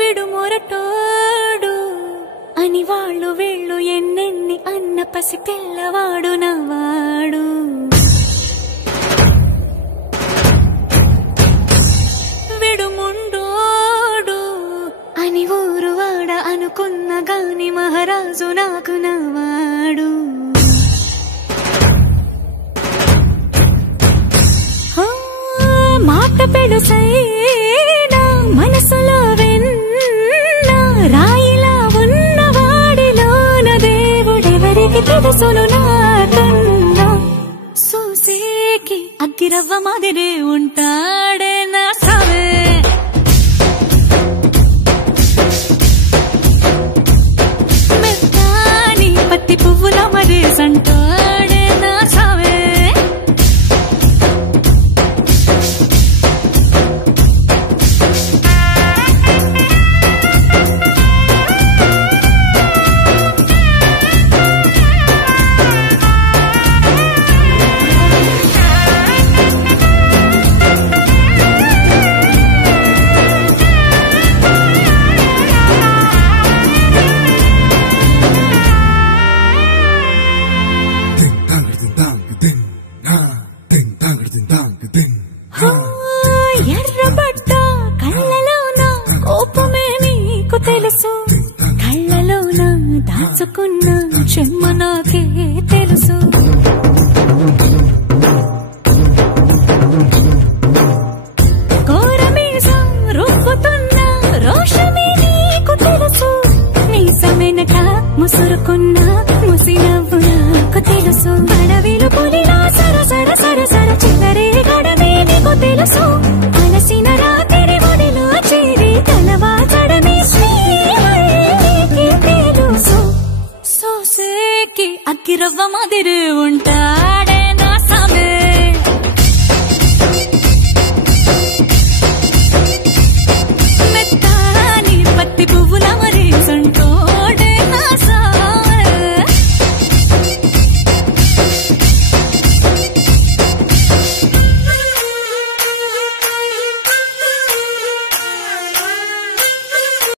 విడుమొరటోడు అని వాళ్ళు వీళ్ళు ఎన్నెన్ని అన్న పసి పిల్లవాడు నవ్వాడు. విడుముండోడు అని ఊరు వాడ అనుకున్న గాని మహారాజు నాకు నవ్వాడు. మాట పెడుసైనా మనసులో వెన్న రాయిలా ఉన్నవాడిలోన దేవుడెవరికి తెలుసును నాకన్నా. సూసేకి అగ్గిరవ్వ మాదిరే ఉంటాడే నా సావే. మెత్తాని పత్తి పువ్వుల మరేసంటాడే నా సావే. ఎర్రబడ్డ కళ్ళలోన కోపమే నీకు తెలుసు, కళ్ళలోన దాచుకున్న చెమ్మ నాకే తెలుసు. కోరమీసం రుబ్బుతున్న రోషమే నీకు తెలుసు, మీసమెనక ముసురుకున్న ముసినవ్వు నాకు తెలుసు. అడవిలు పులిలా సరసర సరసర చిల్లరే గడమే నీకు తెలుసు, అలసిన రాత్రి ఒడిలో చేరి తలవాచడమే నీకే తెలుసు. సోసేకి అగ్గిరవ్వ మాదిరి ఉంటా